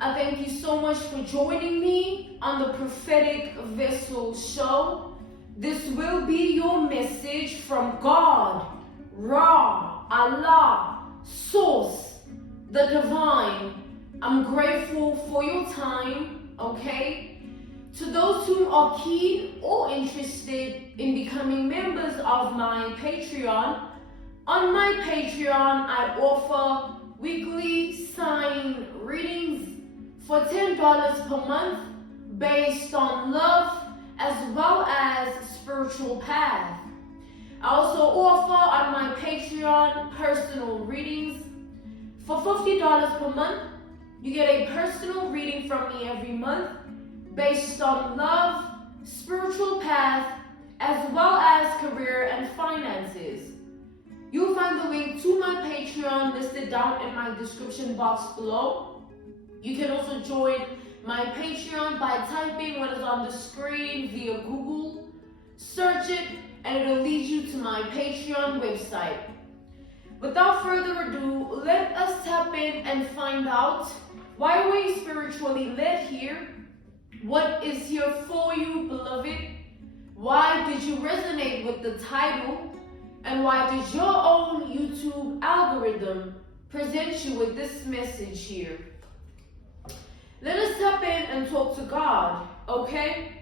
I thank you so much for joining me on the Prophetic Vessel Show. This will be your message from God, Ra, Allah, Source, the Divine. I'm grateful for your time, okay? To those who are keen or interested in becoming members of my Patreon, on my Patreon I offer weekly sign readings for $10 per month based on love as well as spiritual path. I also offer on my Patreon personal readings. For $50 per month, you get a personal reading from me every month based on love, spiritual path, as well as career and finances. You'll find the link to my Patreon listed down in my description box below. You can also join my Patreon by typing what is on the screen via Google. Search it and it'll lead you to my Patreon website. Without further ado, let us tap in and find out why we're spiritually led here. What is here for you, beloved? Why did you resonate with the title? And why did your own YouTube algorithm present you with this message here? Let us tap in and talk to God, okay?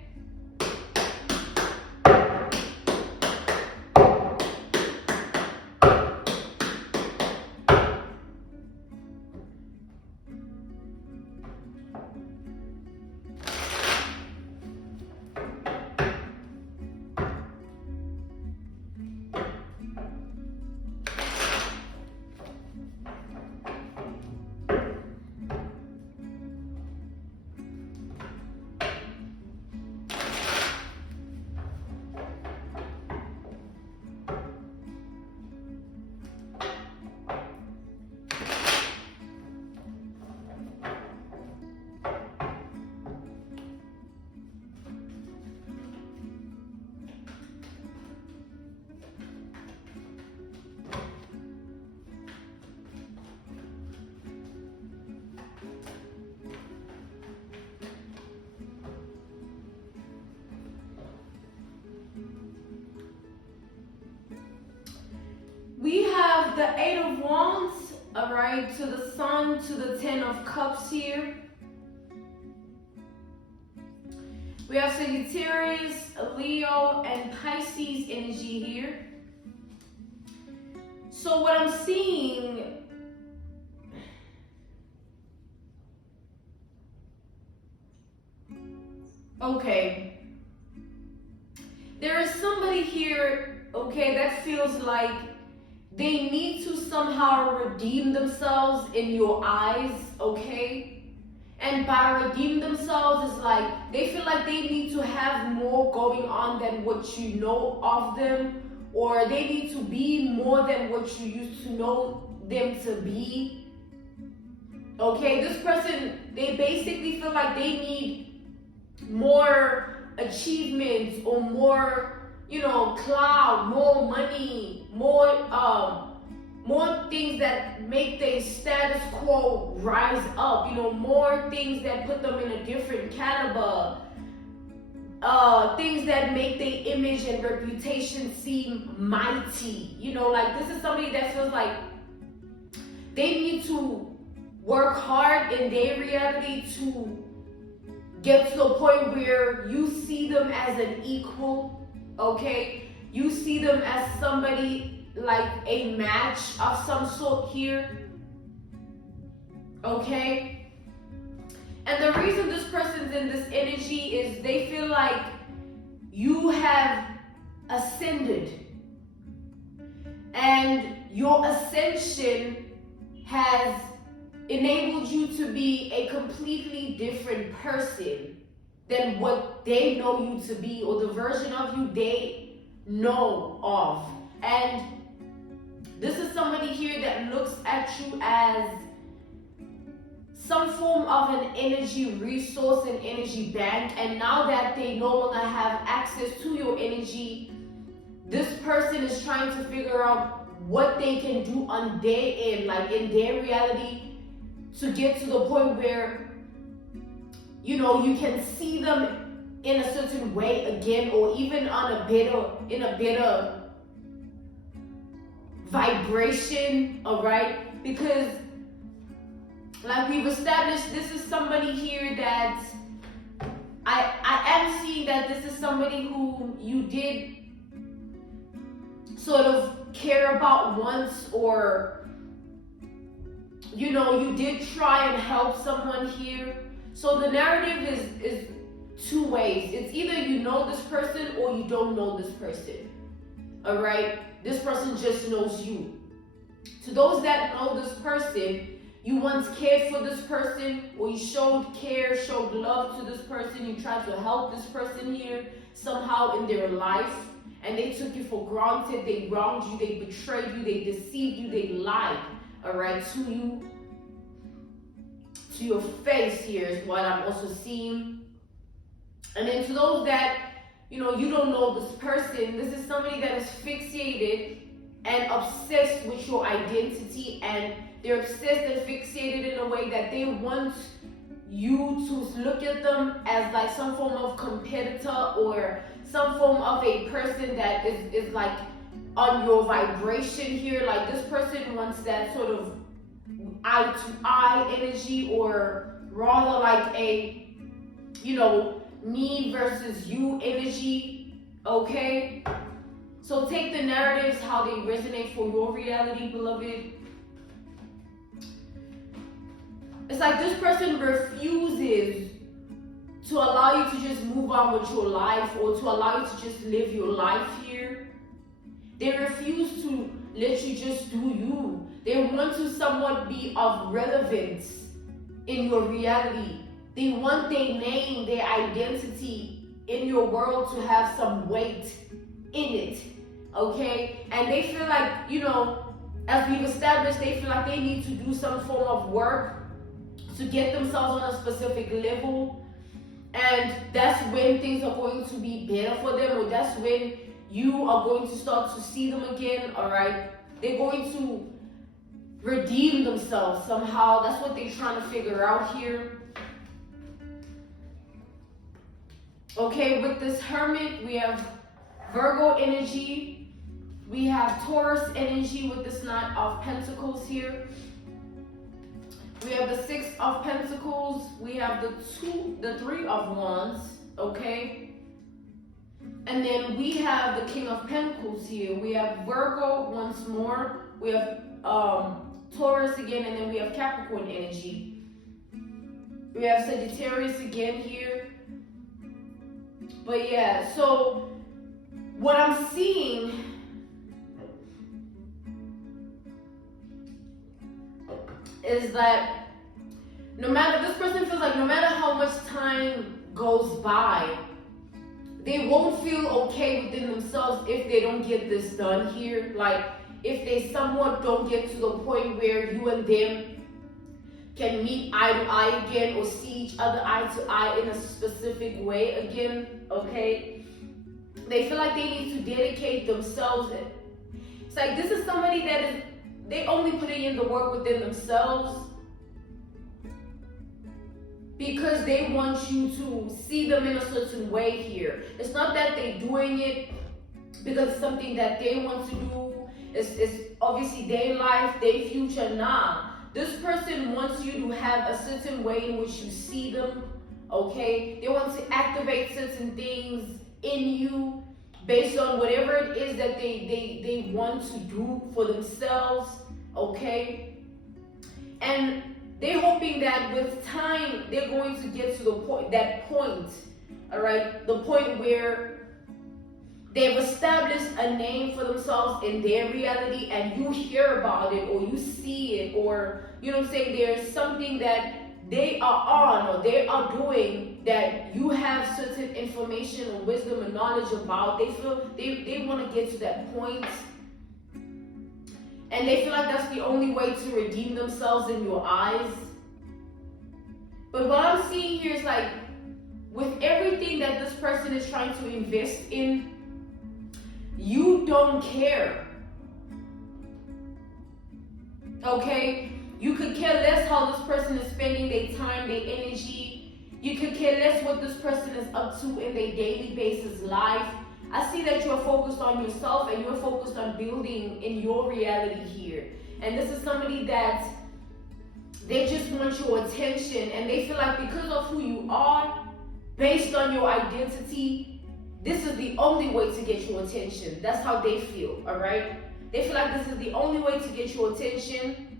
We have the Eight of Wands, all right, to the Sun, to the Ten of Cups here. We have Sagittarius, Leo, and Pisces energy here. So what I'm seeing, okay, there is somebody here, okay, that feels like they need to somehow redeem themselves in your eyes, okay? And by redeem themselves, it's like they feel like they need to have more going on than what you know of them, or they need to be more than what you used to know them to be. Okay, this person, they basically feel like they need more achievements or more, clout, more money, more things that make their status quo rise up, more things that put them in a different caliber, things that make their image and reputation seem mighty, like this is somebody that feels like they need to work hard in their reality to get to a point where you see them as an equal. Okay, you see them as somebody like a match of some sort here. Okay, and the reason this person's in this energy is they feel like you have ascended, and your ascension has enabled you to be a completely different person than what they know you to be, or the version of you they know of. And this is somebody here that looks at you as some form of an energy resource, an energy bank, and now that they no longer have access to your energy, this person is trying to figure out what they can do on their end, like in their reality, to get to the point where you can see them in a certain way again, or even in a better vibration, all right? Because like we've established, this is somebody here that I am seeing that this is somebody who you did sort of care about once, or you did try and help someone here. So the narrative is two ways. It's either you know this person or you don't know this person. All right? This person just knows you. To those that know this person, you once cared for this person, or you showed care, showed love to this person, you tried to help this person here somehow in their life, and they took you for granted, they wronged you, they betrayed you, they deceived you, they lied, all right, to you, to your face here is what I'm also seeing. And then to those that, you don't know this person, this is somebody that is fixated and obsessed with your identity, and they're obsessed and fixated in a way that they want you to look at them as like some form of competitor, or some form of a person that is like on your vibration here. Like this person wants that sort of eye to eye energy, or rather like a, me versus you energy, okay? So take the narratives, how they resonate for your reality, beloved. It's like this person refuses to allow you to just move on with your life, or to allow you to just live your life here. They refuse to let you just do you. They want to somewhat be of relevance in your reality. They want their name, their identity in your world to have some weight in it, okay? And they feel like, as we've established, they feel like they need to do some form of work to get themselves on a specific level. And that's when things are going to be better for them, or that's when you are going to start to see them again, all right? They're going to redeem themselves somehow. That's what they're trying to figure out here. Okay, with this Hermit, we have Virgo energy. We have Taurus energy with this Knight of Pentacles here. We have the Six of Pentacles. We have the Three of Wands, okay? And then we have the King of Pentacles here. We have Virgo once more. We have Taurus again, and then we have Capricorn energy. We have Sagittarius again here. But yeah, so what I'm seeing is that this person feels like no matter how much time goes by, they won't feel okay within themselves if they don't get this done here. Like if they somewhat don't get to the point where you and them can meet eye to eye again, or see each other eye to eye in a specific way again, okay? They feel like they need to dedicate themselves. It's like this is somebody that they only putting in the work within themselves because they want you to see them in a certain way here. It's not that they're doing it because it's something that they want to do. It's obviously their life, their future. Nah. This person wants you to have a certain way in which you see them, okay? They want to activate certain things in you based on whatever it is that they want to do for themselves, okay? And they're hoping that with time, they're going to get to that point, all right? The point where they've established a name for themselves in their reality, and you hear about it, or you see it, or, there's something that they are on, or they are doing that you have certain information or wisdom and knowledge about. They feel they want to get to that point, and they feel like that's the only way to redeem themselves in your eyes. But what I'm seeing here is like, with everything that this person is trying to invest in, you don't care, okay? You could care less how this person is spending their time, their energy. You could care less what this person is up to in their daily basis life. I see that you're focused on yourself and you're focused on building in your reality here. And this is somebody that they just want your attention, and they feel like because of who you are, based on your identity, this is the only way to get your attention. That's how they feel, all right? They feel like this is the only way to get your attention.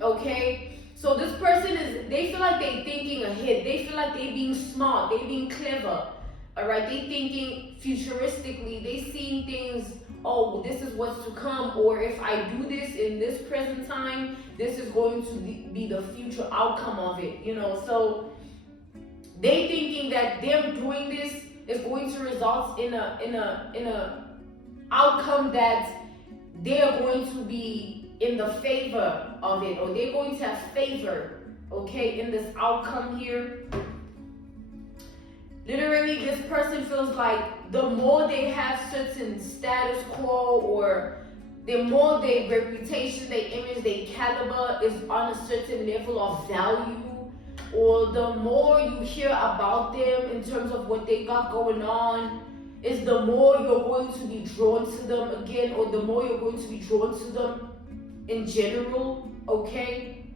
Okay? So this person they feel like they're thinking ahead. They feel like they're being smart. They're being clever. All right? They're thinking futuristically. They're seeing things, oh, this is what's to come. Or if I do this in this present time, this is going to be the future outcome of it. You know, so they thinking that them doing this is going to result in a outcome that they are going to be in the favor of it, or they're going to have favor, okay, in this outcome here. Literally, this person feels like the more they have certain status quo, or the more their reputation, their image, their caliber is on a certain level of value, or the more you hear about them in terms of what they got going on, is the more you're going to be drawn to them again, or the more you're going to be drawn to them in general, okay?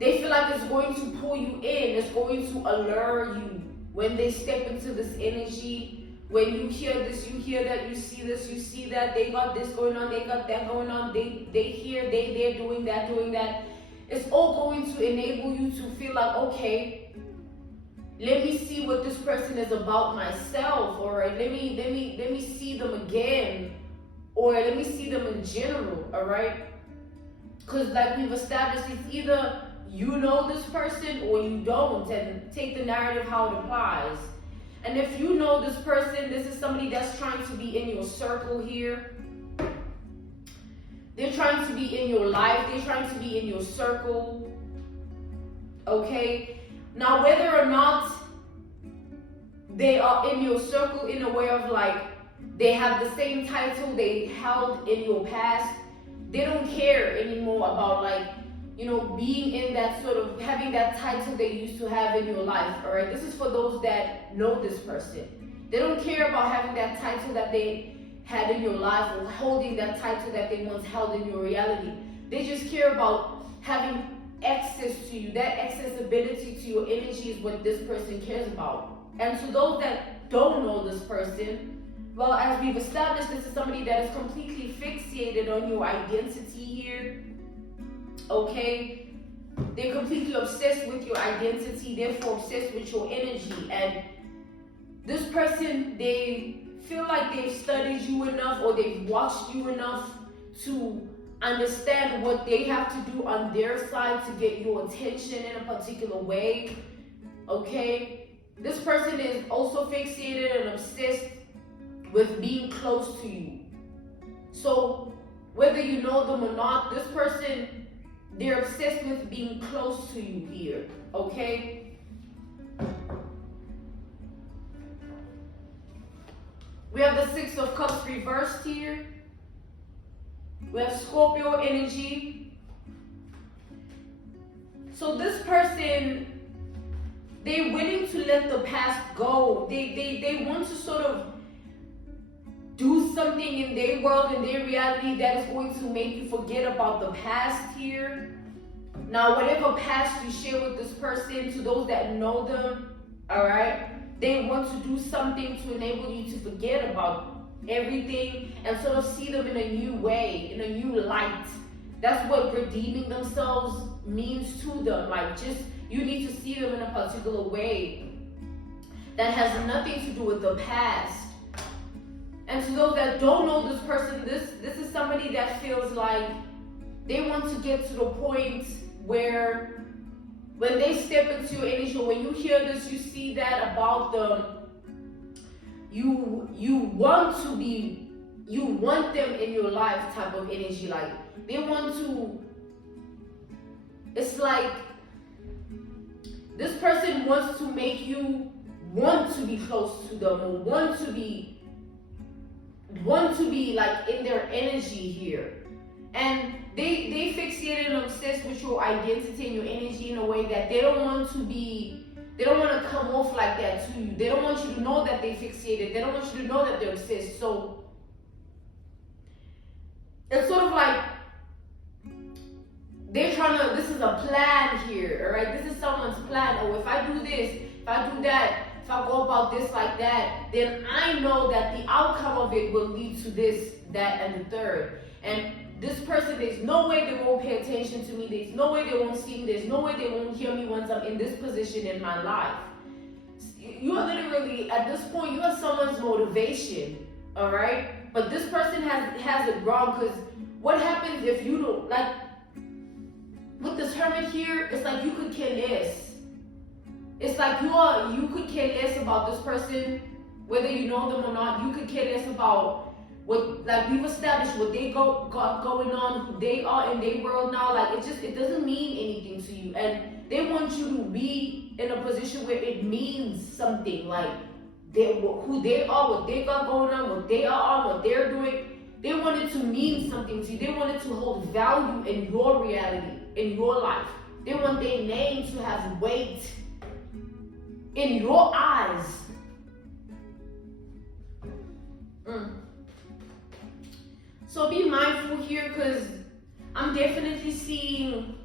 They feel like it's going to pull you in, it's going to allure you when they step into this energy. When you hear this, you hear that, you see this, you see that, they got this going on, they got that going on, they hear, they're doing that. It's all going to enable you to feel like, okay, let me see what this person is about myself, or let me see them again, or let me see them in general, all right? Because like we've established, it's either you know this person or you don't, and take the narrative how it applies. And if you know this person, this is somebody that's trying to be in your circle here. They're trying to be in your life. They're trying to be in your circle. Okay? Now, whether or not they are in your circle in a way of like, they have the same title they held in your past, they don't care anymore about like, you know, being in that sort of, having that title they used to have in your life, all right? This is for those that know this person. They don't care about having that title that they had in your life, or holding that title that they once held in your reality. They just care about having access to you. That accessibility to your energy is what this person cares about. And to those that don't know this person, well, as we've established, this is somebody that is completely fixated on your identity here. Okay? They're completely obsessed with your identity, therefore obsessed with your energy. And this person, they feel like they've studied you enough, or they've watched you enough to understand what they have to do on their side to get your attention in a particular way. Okay? This person is also fixated and obsessed with being close to you. So whether you know them or not, this person, they're obsessed with being close to you here, okay? We have the Six of Cups reversed here. We have Scorpio energy. So this person, they're willing to let the past go. They want to sort of do something in their world, in their reality, that is going to make you forget about the past here. Now, whatever past you share with this person, to those that know them, all right, they want to do something to enable you to forget about everything and sort of see them in a new way, in a new light. That's what redeeming themselves means to them. Like, just, you need to see them in a particular way that has nothing to do with the past. And to those that don't know this person, this is somebody that feels like they want to get to the point where when they step into your energy, when you hear this, you see that about them, you want them in your life type of energy. Like, they want to, it's like this person wants to make you want to be close to them, or want to be like in their energy here. And they fixated and obsessed with your identity and your energy in a way that they don't want to come off like that to you. They don't want you to know that they fixated. They don't want you to know that they're obsessed. So it's sort of like they're trying to, this is a plan here, all right? This is someone's plan. Oh, if I do this, if I do that, if I go about this like that, then I know that the outcome of it will lead to this, that, and the third. And this person, there's no way they won't pay attention to me. There's no way they won't see me. There's no way they won't hear me once I'm in this position in my life. You are literally, at this point, you are someone's motivation, all right? But this person has it wrong, because what happens if you don't, like, with this hermit here, it's like you could care less. It's like you could care less about this person, whether you know them or not. You could care less about what, like, we've established what they got going on, who they are in their world now. Like, it doesn't mean anything to you. And they want you to be in a position where it means something. Like, who they are, what they got going on, what they are on, what they're doing. They want it to mean something to you. They want it to hold value in your reality, in your life. They want their name to have weight in your eyes. So be mindful here, because I'm definitely seeing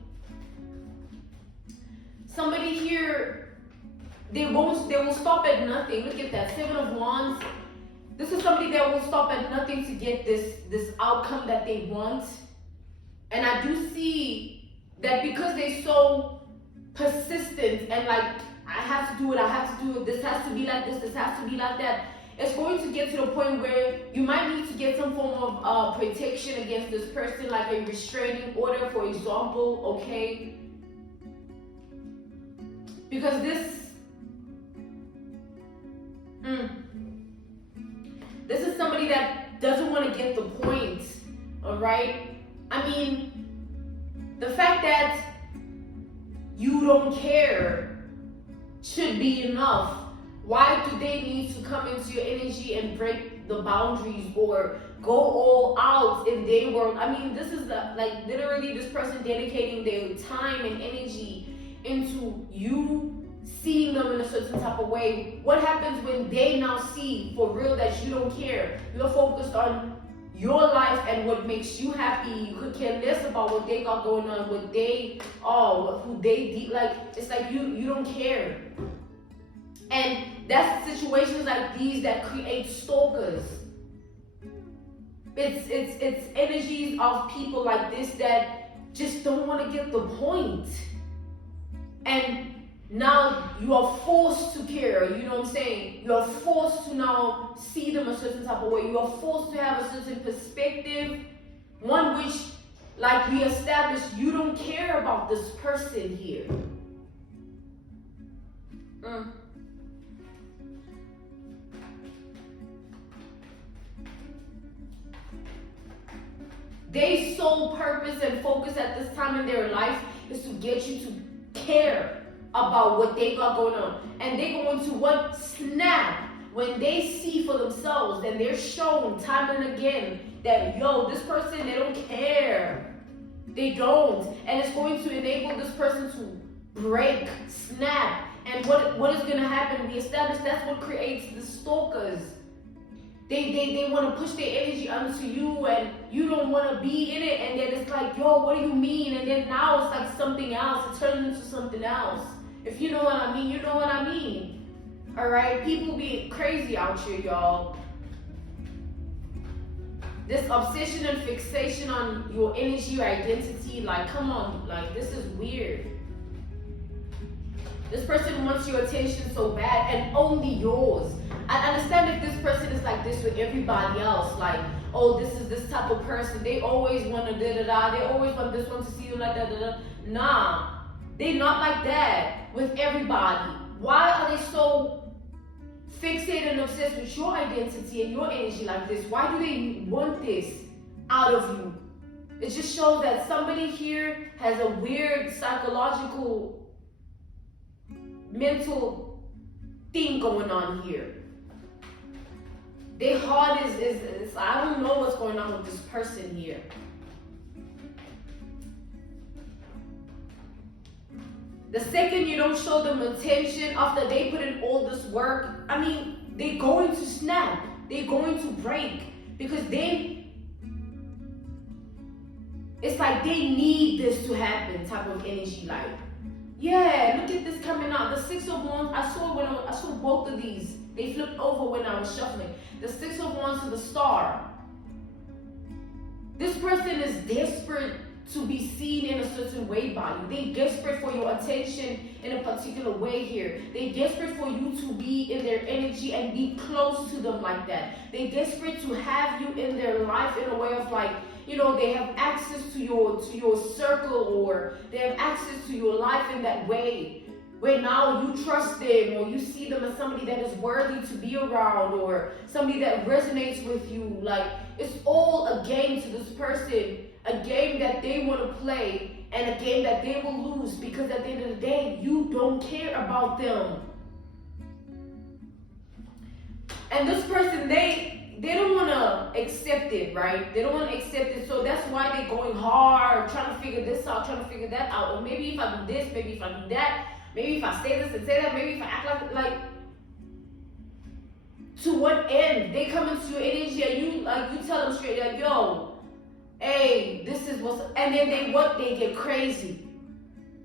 somebody here, they will stop at nothing. Look at that, 7 of Wands. This is somebody that will stop at nothing to get this outcome that they want. And I do see that because they're so persistent and like, I have to do it, this has to be like this has to be like that. It's going to get to the point where you might need to get some form of protection against this person, like a restraining order, for example, okay? Because this is somebody that doesn't want to get the point, all right? I mean, the fact that you don't care should be enough. Why do they need to come into your energy and break the boundaries or go all out in their world? I mean, this is like literally this person dedicating their time and energy into you seeing them in a certain type of way. What happens when they now see for real that you don't care? You're focused on your life and what makes you happy. You could care less about what they got going on, what they are, who they like. It's like you don't care. And that's situations like these that create stalkers. It's energies of people like this that just don't want to get the point. And now you are forced to care, you know what I'm saying? You are forced to now see them a certain type of way. You are forced to have a certain perspective, one which, like we established, you don't care about this person here. Their sole purpose and focus at this time in their life is to get you to care about what they got going on. And they're going to what? Snap when they see for themselves and they're shown time and again that, yo, this person, they don't care. They don't. And it's going to enable this person to break, snap. And what is going to happen? We established that's what creates the stalkers. They want to push their energy onto you and you don't want to be in it. And then it's like, yo, what do you mean? And then now it's like something else. It turns into something else. If you know what I mean, you know what I mean. All right? People be crazy out here, y'all. This obsession and fixation on your energy, your identity, like, come on. Like, this is weird. This person wants your attention so bad and only yours. I understand if this person is like this with everybody else, like, oh, this is this type of person. They always want to da-da-da. They always want this one to see them like da-da-da. Nah, they're not like that with everybody. Why are they so fixated and obsessed with your identity and your energy like this? Why do they want this out of you? It just shows that somebody here has a weird psychological, mental thing going on here. Their heart is I don't know what's going on with this person here. The second you don't show them attention after they put in all this work, I mean, they're going to snap. They're going to break. Because it's like they need this to happen type of energy. Like, yeah, look at this coming out. The Six of Wands, I saw both of these. They flipped over when I was shuffling. The Six of Wands to the Star. This person is desperate to be seen in a certain way by you. They're desperate for your attention in a particular way here. They're desperate for you to be in their energy and be close to them like that. They're desperate to have you in their life in a way of like, you know, they have access to your circle, or they have access to your life in that way, where now you trust them, or you see them as somebody that is worthy to be around, or somebody that resonates with you. Like, it's all a game to this person, a game that they want to play, and a game that they will lose, because at the end of the day, you don't care about them. And this person, they don't want to accept it, right? They don't want to accept it, so that's why they're going hard, trying to figure this out, trying to figure that out. Or maybe if I do this, maybe if I do that, maybe if I say this and say that, maybe if I act like to what end? They come into your energy and you tell them straight, like, yo, hey, this is what's, and then they get crazy.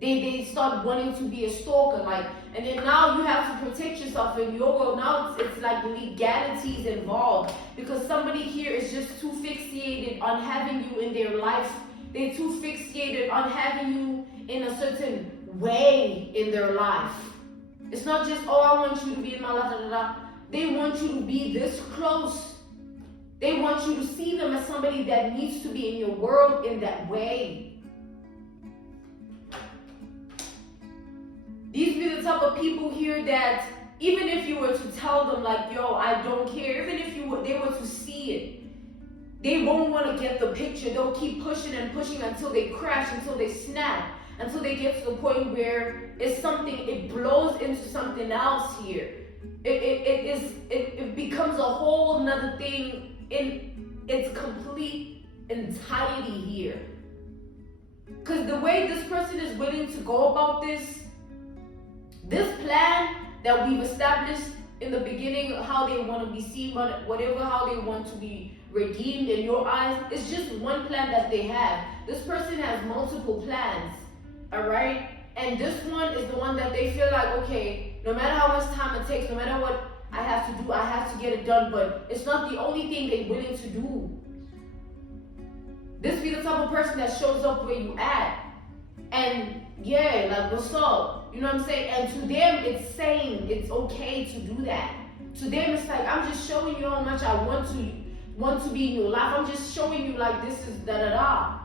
They start wanting to be a stalker, like, and then now you have to protect yourself in your world. Now it's like legalities involved, because somebody here is just too fixated on having you in their life. They're too fixated on having you in a certain way in their life. It's not just, oh, I want you to be in my life, da, da, da. They want you to be this close. They want you to see them as somebody that needs to be in your world in that way. These be the type of people here that even if you were to tell them like, yo, I don't care, even if they were to see it, they won't want to get the picture. They'll keep pushing and pushing until they crash, until they snap, until they get to the point where it blows into something else here. It becomes a whole nother thing in its complete entirety here. Because the way this person is willing to go about this plan that we've established in the beginning, how they want to be seen, whatever, how they want to be redeemed in your eyes, it's just one plan that they have. This person has multiple plans, all right? And this one is the one that they feel like, okay, no matter how much time it takes, no matter what I have to do, I have to get it done, but it's not the only thing they're willing to do. This be the type of person that shows up where you at. And yeah, like, what's up? You know what I'm saying? And to them, it's saying it's okay to do that. To them, it's like, I'm just showing you how much I want to be in your life. I'm just showing you like this is da-da-da.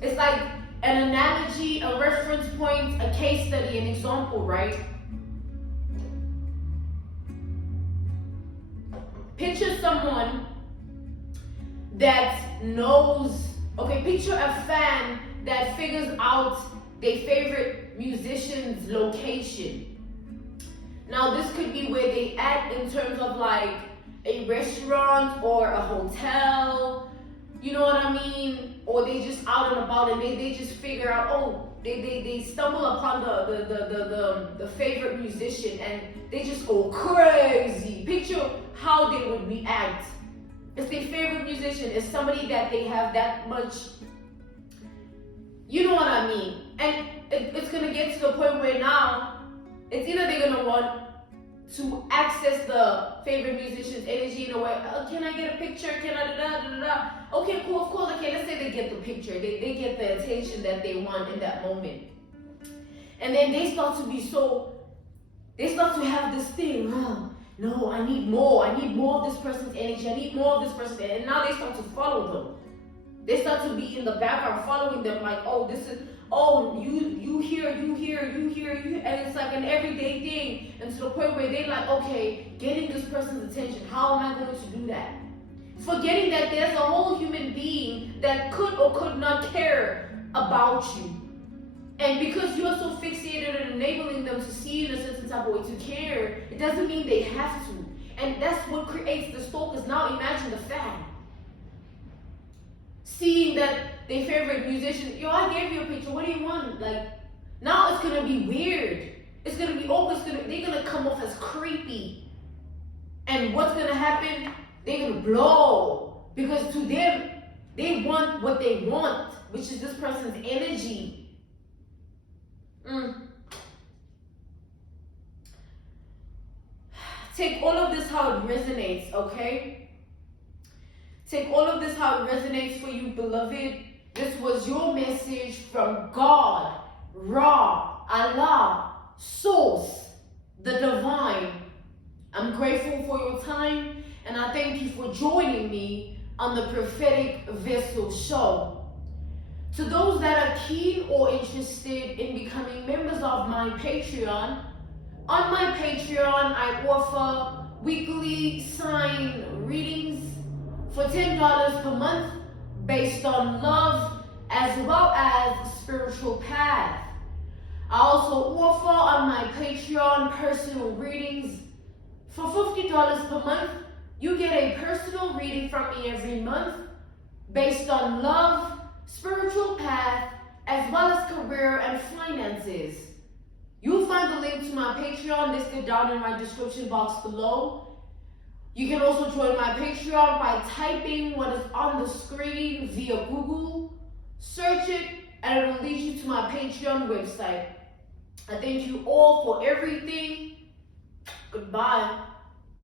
It's like an analogy, a reference point, a case study, an example, right? Picture someone that knows, okay, picture a fan that figures out their favorite musician's location. Now this could be where they at in terms of like a restaurant or a hotel, you know what I mean? Or they just out and about and they just figure out, oh, they stumble upon the favorite musician and they just go crazy. Picture how they would react. It's their favorite musician, it's somebody that they have that much, you know what I mean? And it's gonna get to the point where now it's either they're gonna want to access the favorite musician's energy in a way, can I get a picture? Can I da-da-da-da-da? Okay, cool, of course, okay, let's say they get the picture. They get the attention that they want in that moment. And then they start to have this thing, no, I need more of this person's energy, I need more of this person's energy. And now they start to follow them. They start to be in the background following them like, oh, this is, oh, you here, and it's like an everyday thing. And to the point where they're like, okay, getting this person's attention, how am I going to do that? Forgetting that there's a whole human being that could or could not care about you. And because you're so fixated on enabling them to see you in a certain type of way to care, it doesn't mean they have to. And that's what creates the stalkers. Now imagine the fan. Seeing that their favorite musician, yo, I gave you a picture, what do you want? Like, Now it's gonna be weird. It's gonna be awkward. They're gonna come off as creepy. And what's gonna happen? They're gonna blow. Because to them, they want what they want, which is this person's energy. Take all of this how it resonates, okay? Take all of this how it resonates for you, beloved. This was your message from God, Ra, Allah, Source, the Divine. I'm grateful for your time, and I thank you for joining me on the Prophetic Vessel Show. To those that are keen or interested in becoming members of my Patreon, on my Patreon, I offer weekly sign readings for $10 per month based on love as well as spiritual path. I also offer on my Patreon personal readings for $50 per month. You get a personal reading from me every month based on love, spiritual path, as well as career and finances. You'll find the link to my Patreon listed down in my description box below. You can also join my Patreon by typing what is on the screen via Google. Search it and it will lead you to my Patreon website. I thank you all for everything. Goodbye.